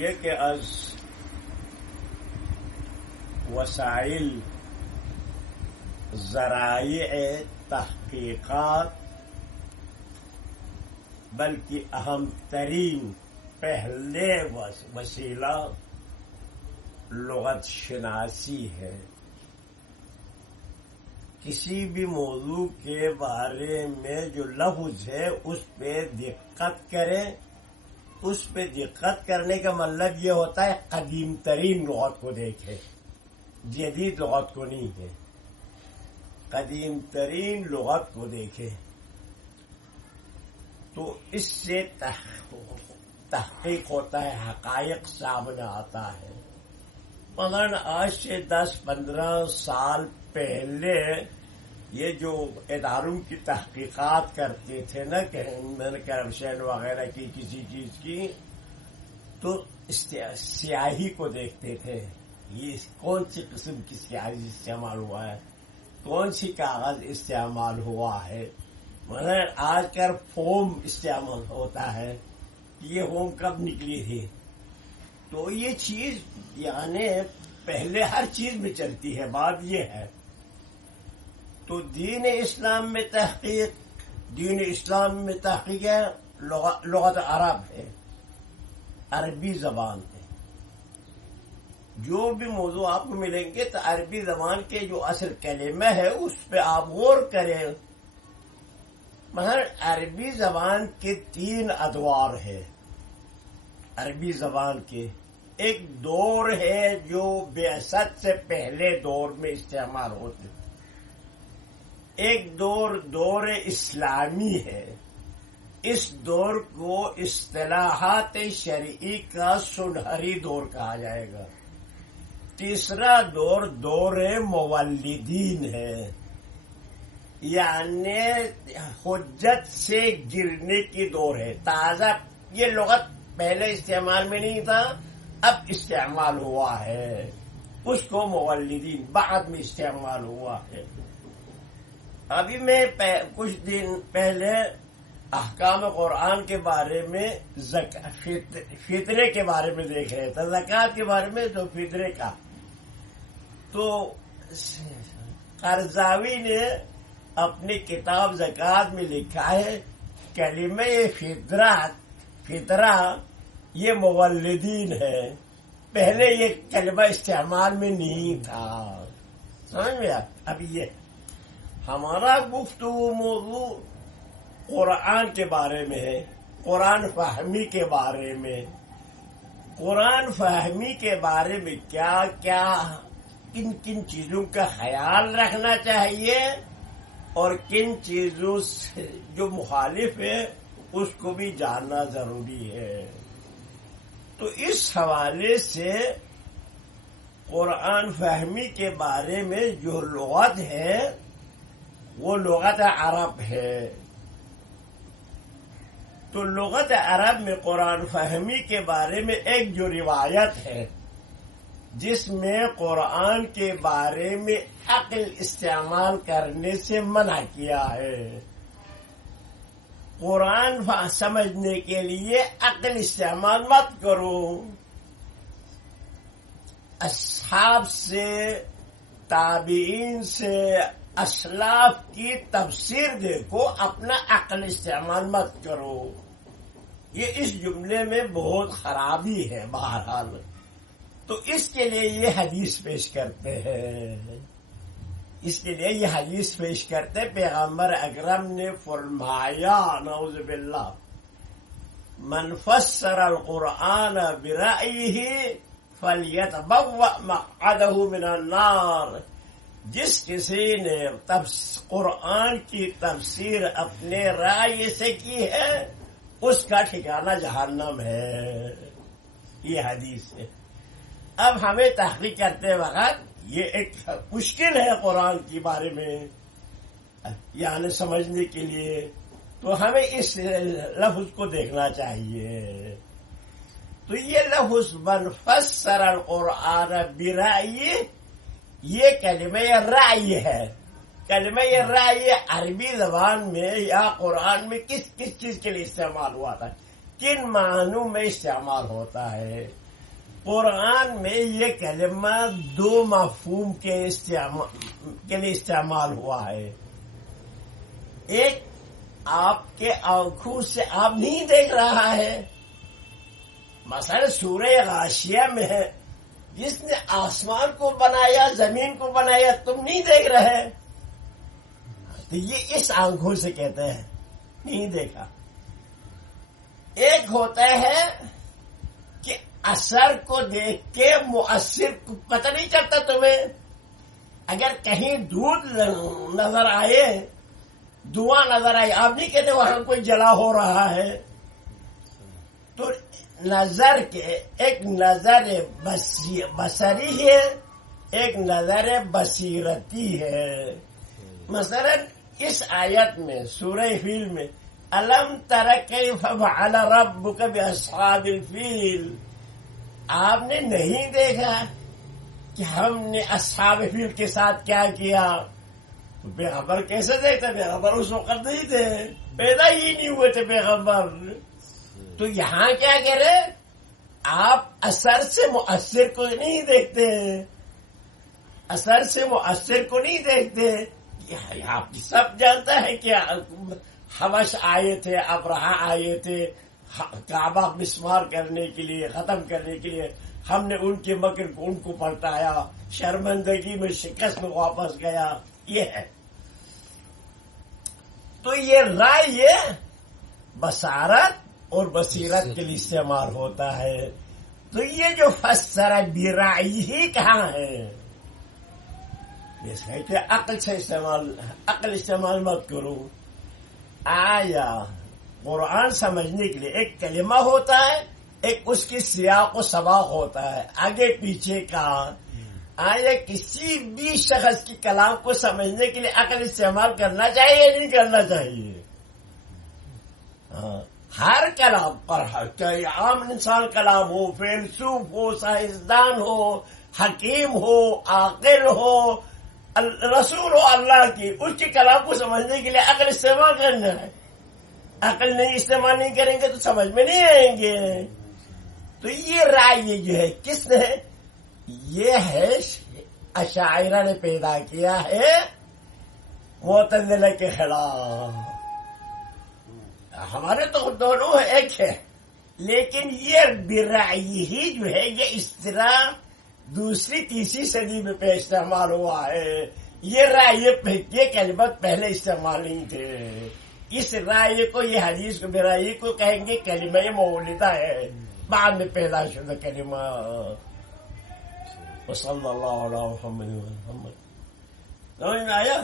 یہ کہ از وسائل ذرائع تحقیقات بلکہ اہم ترین پہلے وسیلہ لغت شناسی ہے. کسی بھی موضوع کے بارے میں جو لفظ ہے اس پہ دقت کریں. اس پہ دقت کرنے کا مطلب یہ ہوتا ہے قدیم ترین لغت کو دیکھیں، جدید لغت کو نہیں ہے، قدیم ترین لغت کو دیکھیں. تو اس سے تحقیق ہوتا ہے، حقائق سامنے آتا ہے. مثلاً آج سے 10-15 سال پہلے یہ جو اداروں کی تحقیقات کرتے تھے نا کہ میں نے کرپشن وغیرہ کی کسی چیز کی، تو سیاہی کو دیکھتے تھے. یہ کون سی قسم کی سیاہی استعمال ہوا ہے، کون سی کاغذ استعمال ہوا ہے. مگر آج کل فوم استعمال ہوتا ہے. یہ فوم کب نکلی تھی؟ تو یہ چیز یعنی پہلے ہر چیز میں چلتی ہے. بات یہ ہے تو دین اسلام میں تحقیق ہے. لغت عرب ہے، عربی زبان ہے. جو بھی موضوع آپ کو ملیں گے تو عربی زبان کے جو اصل کلمہ ہے اس پہ آپ غور کریں. مگر عربی زبان کے 3 ادوار ہے. عربی زبان کے ایک دور ہے جو بعثت سے پہلے دور میں استعمال ہوتے، ایک دور اسلامی ہے. اس دور کو اصطلاحات شرعی کا سنہری دور کہا جائے گا. تیسرا دور مولدین ہے، یعنی حجت سے گرنے کی دور ہے. تازہ یہ لغت پہلے استعمال میں نہیں تھا، اب استعمال ہوا ہے. اس کو مولدین بعد میں استعمال ہوا ہے. ابھی میں کچھ دن پہلے احکام قرآن کے بارے میں فطرے کے بارے میں دیکھ رہے تھے، زکوٰۃ کے بارے میں تو فطرے کا. تو قرضاوی نے اپنی کتاب زکوٰۃ میں لکھا ہے کلمہ فطرہ یہ مولدین ہے. پہلے یہ کلمہ استعمال میں نہیں تھا. سمجھ میں اب یہ ہمارا گفتگو موضوع قرآن کے بارے میں ہے، قرآن فہمی کے بارے میں. قرآن فہمی کے بارے میں کیا کیا کن کن چیزوں کا خیال رکھنا چاہیے اور کن چیزوں سے جو مخالف ہے اس کو بھی جاننا ضروری ہے. تو اس حوالے سے قرآن فہمی کے بارے میں جو لغت ہے وہ لغت عرب ہے. تو لغت عرب میں قرآن فہمی کے بارے میں ایک جو روایت ہے جس میں قرآن کے بارے میں عقل استعمال کرنے سے منع کیا ہے. قرآن سمجھنے کے لیے عقل استعمال مت کرو. اصحاب سے، تابعین سے، اسلاف کی تفسیر دیکھو، اپنا عقل استعمال مت کرو. یہ اس جملے میں بہت خرابی ہے. بہرحال تو اس کے لیے یہ حدیث پیش کرتے ہیں، پیغمبر اکرم نے فرمایا نعوذ باللہ من فسر القرآن برأیہ فلیتبوأ مقعدہ من النار. جس کسی نے قرآن کی تفسیر اپنے رائے سے کی ہے اس کا ٹھکانہ جہنم ہے. یہ حدیث ہے. اب ہمیں تحقیق کرتے وقت یہ ایک مشکل ہے قرآن کے بارے میں یعنی سمجھنے کے لیے، تو ہمیں اس لفظ کو دیکھنا چاہیے. تو یہ لفظ من فسر القرآن برأیہ یہ کلمہ رأی ہے. کلمہ رأی عربی زبان میں یا قرآن میں کس چیز کے لیے استعمال ہوا تھا، کن معنوں میں استعمال ہوتا ہے. قرآن میں یہ کلمہ دو مفہوم کے لیے استعمال ہوا ہے. ایک، آپ کے آنکھوں سے آپ نہیں دیکھ رہا ہے. مثلا سورہ غاشیہ میں ہے، جس نے آسمان کو بنایا، زمین کو بنایا، تم نہیں دیکھ رہے. تو یہ اس آنکھوں سے کہتے ہیں نہیں دیکھا. ایک ہوتا ہے کہ اثر کو دیکھ کے مؤثر کو پتہ نہیں چلتا تمہیں. اگر کہیں دودھ نظر آئے، دھواں نظر آئے، آپ نہیں کہتے وہاں کوئی جلا ہو رہا ہے. تو نظر کے ایک نظر بصری ہے، ایک نظر بصیرتی ہے. مثلا اس آیت میں سورہ فیل میں الم تر کیف فعل ربک باصحاب الفیل، آپ نے نہیں دیکھا کہ ہم نے اصحاب فیل کے ساتھ کیا کیا. پیغمبر کیسے دیکھتے؟ پیغمبر اس وقت نہیں تھے، پیدا ہی نہیں ہوئے تھے پیغمبر. تو یہاں کیا کہہ رہے؟ آپ اثر سے مؤثر کو نہیں دیکھتے، اثر سے مؤثر کو نہیں دیکھتے. آپ سب جانتا ہے کہ حبش آئے تھے، ابرہہ آئے تھے کعبہ مسمار کرنے کے لیے، ختم کرنے کے لیے. ہم نے ان کے مکر کو ان کو پلٹایا، شرمندگی میں شکست میں واپس گیا. یہ ہے. تو یہ رائے یہ بصارت اور بصیرت کے لیے استعمال ہوتا ہے. تو یہ جو فسر برائیہ کہاں ہے؟ اس کہ عقل سے عقل استعمال مت کرو. آیا قرآن سمجھنے کے لیے ایک کلمہ ہوتا ہے، ایک اس کی سیاق و سباق ہوتا ہے، آگے پیچھے کا. آیا کسی بھی شخص کی کلام کو سمجھنے کے لیے عقل استعمال کرنا چاہیے یا نہیں کرنا چاہیے؟ ہر کلام پر، چاہے عام انسان کلام ہو، فیلسوف ہو، سائنسدان ہو، حکیم ہو، عاقل ہو، رسول ہو اللہ کی، اس کے کلام کو سمجھنے کے لیے عقل استعمال کرنا ہے. عقل نہیں استعمال نہیں کریں گے تو سمجھ میں نہیں آئیں گے. تو یہ رائے جو ہے کس نے؟ یہ ہے اشاعرہ نے پیدا کیا ہے معتزلہ کے خلاف. ہمارے تو دونوں ایک ہے، لیکن یہ برائیہ ہی جو ہے یہ اس طرح دوسری تیسری صدی میں پہ استعمال ہوا ہے. یہ رائے یہ کلمات پہلے استعمال نہیں تھے. اس رائے کو، یہ حدیث کو برائیہ کو کہیں گے کلمہ مولدہ ہے، بعد میں پیدا شدہ کلمہ. وصلی اللہ علیہ محمد. سمجھ میں آیا؟